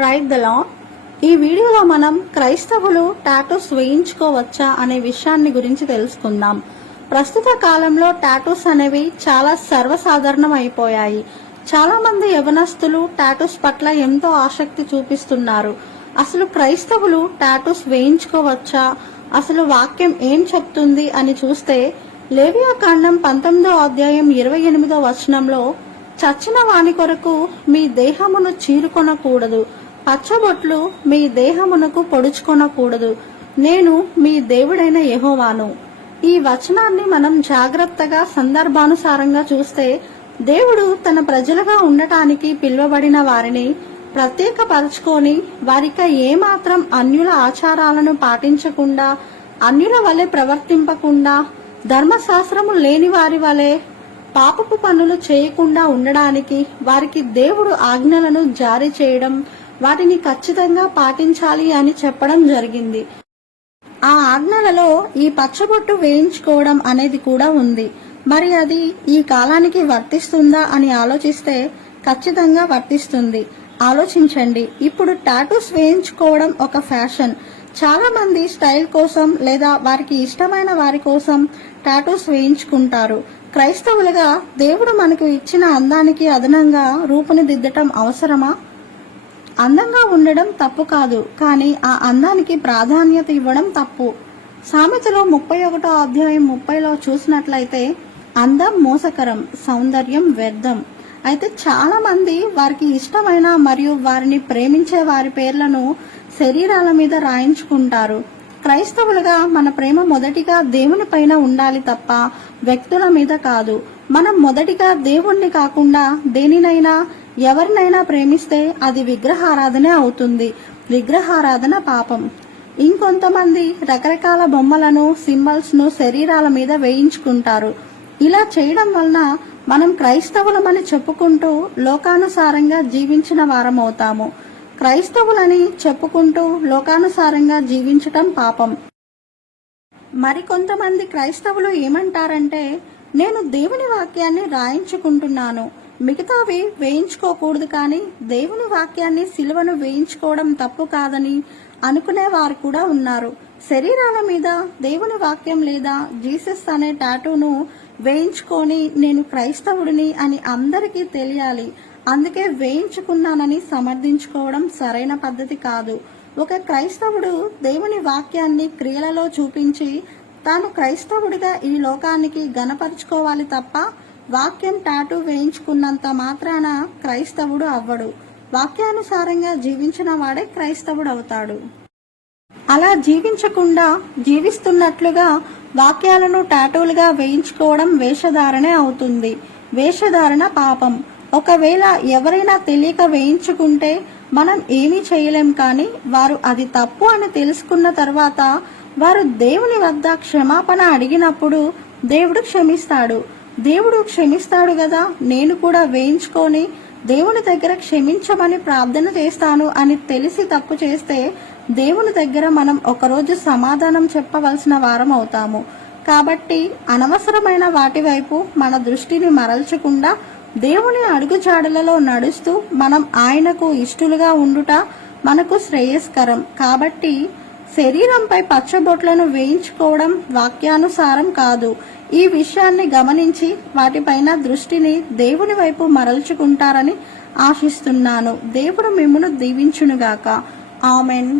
Praise the lord. ఈ వీడియోలో మనం క్రైస్తవులు టాటూస్ వేయించుకోవచ్చా అనే విషయాన్ని గురించి తెలుసుకుందాం. ప్రస్తుత కాలంలో టాటూస్ అనేవి చాలా సర్వసాధారణం అయిపోయాయి. చాలా మంది యవనస్తులు టాటూస్ పట్ల ఎంతో ఆసక్తి చూపిస్తున్నారు. అసలు క్రైస్తవులు టాటూస్ వేయించుకోవచ్చా, అసలు వాక్యం ఏం చెప్తుంది అని చూస్తే లేవియాకాండం 19వ అధ్యాయం 28వ వచనంలో, చచ్చిన వాని కొరకు మీ దేహమును చీరుకొనకూడదు, పచ్చబొట్లు మీ దేహమునకు పొడుచుకొనకూడదు, నేను మీ దేవుడైన యెహోవాను. ఈ వచనాన్ని మనం జాగ్రత్తగా సందర్భానుసారంగా చూస్తే, దేవుడు తన ప్రజలుగా ఉండటానికి పిలువబడిన వారిని ప్రత్యేకపరచుకొని వారిక ఏమాత్రం అన్యుల ఆచారాలను పాటించకుండా, అన్యుల వలె ప్రవర్తింపకుండా, ధర్మశాస్త్రము లేని వారి వలె పాపపు పనులు చేయకుండా ఉండడానికి వారికి దేవుడు ఆజ్ఞలను జారీ చేయడం, వాటిని ఖచ్చితంగా పాటించాలి అని చెప్పడం జరిగింది. ఆ ఆజ్ఞలలో ఈ పచ్చబొట్టు వేయించుకోవడం అనేది కూడా ఉంది. మరి అది ఈ కాలానికి వర్తిస్తుందా అని ఆలోచిస్తే ఖచ్చితంగా వర్తిస్తుంది. ఆలోచించండి, ఇప్పుడు టాటూస్ వేయించుకోవడం ఒక ఫ్యాషన్. చాలా మంది స్టైల్ కోసం లేదా వారికి ఇష్టమైన వారి కోసం టాటూస్ వేయించుకుంటారు. క్రైస్తవులుగా దేవుడు మనకు ఇచ్చిన అందానికి అదనంగా రూపునిదిద్దటం అవసరమా? అందంగా ఉండడం తప్పు కాదు, కానీ ఆ అందానికి ప్రాధాన్యత ఇవ్వడం తప్పు. సామెతలో 31వ అధ్యాయం 30లో చూసినట్లయితే, అందం మోసకరం, సౌందర్యం వ్యర్థం. అయితే చాలా మంది వారికి ఇష్టమైన మరియు వారిని ప్రేమించే వారి పేర్లను శరీరాల మీద రాయించుకుంటారు. క్రైస్తవులుగా మన ప్రేమ మొదటిగా దేవుని పైన ఉండాలి తప్ప వ్యక్తుల మీద కాదు. మనం మొదటిగా దేవుణ్ణి కాకుండా దేనినైనా ఎవరినైనా ప్రేమిస్తే అది విగ్రహారాధనే అవుతుంది. విగ్రహారాధన పాపం. ఇంకొంతమంది రకరకాల బొమ్మలను, సింబల్స్ ను శరీరాల మీద వేయించుకుంటారు. ఇలా చేయడం వలన మనం క్రైస్తవులమని చెప్పుకుంటూ లోకానుసారంగా జీవించిన వారమవుతాము. క్రైస్తవులని చెప్పుకుంటూ లోకానుసారంగా జీవించటం పాపం. మరికొంతమంది క్రైస్తవులు ఏమంటారంటే, నేను దేవుని వాక్యాన్ని రాయించుకుంటున్నాను, మిగతావి వేయించుకోకూడదు, కానీ దేవుని వాక్యాన్ని, సిలువను వేయించుకోవడం తప్పు కాదని అనుకునేవారు కూడా ఉన్నారు. శరీరాల మీద దేవుని వాక్యం లేదా జీసస్ అనే టాటూను వేయించుకొని నేను క్రైస్తవుడిని అని అందరికీ తెలియాలి, అందుకే వేయించుకున్నానని సమర్థించుకోవడం సరైన పద్ధతి కాదు. ఒక క్రైస్తవుడు దేవుని వాక్యాన్ని క్రియలలో చూపించి తాను క్రైస్తవుడిగా ఈ లోకానికి గణపరుచుకోవాలి తప్ప వాక్యం టాటూ వేయించుకున్నంత మాత్రాన క్రైస్తవుడు అవ్వడు. వాక్యానుసారంగా జీవించిన వాడే క్రైస్తవుడు అవుతాడు. అలా జీవించకుండా జీవిస్తున్నట్లుగా వాక్యాలను టాటూలుగా వేయించుకోవడం వేషధారణే అవుతుంది. వేషధారణ పాపం. ఒకవేళ ఎవరైనా తెలియక వేయించుకుంటే మనం ఏమీ చేయలేం, కానీ వారు అది తప్పు అని తెలుసుకున్న తర్వాత వారు దేవుని వద్ద క్షమాపణ అడిగినప్పుడు దేవుడు క్షమిస్తాడు. దేవుడు క్షమిస్తాడు కదా, నేను కూడా వేయించుకొని దేవుని దగ్గర క్షమించమని ప్రార్థన చేస్తాను అని తెలిసి తప్పు చేస్తే దేవుని దగ్గర మనం ఒకరోజు సమాధానం చెప్పవలసిన వారం అవుతాము. కాబట్టి అనవసరమైన వాటి వైపు మన దృష్టిని మరల్చకుండా దేవుని అడుగుజాడలలో నడుస్తూ మనం ఆయనకు ఇష్టలుగా ఉండుట మనకు శ్రేయస్కరం. కాబట్టి శరీరంపై పచ్చబొట్లను వేయించుకోవడం వాక్యానుసారం కాదు. ఈ విషయాన్ని గమనించి వాటిపైన దృష్టిని దేవుని వైపు మరల్చుకుంటారని ఆశిస్తున్నాను. దేవుడు మిమ్మును దీవించునుగాక. ఆమెన్.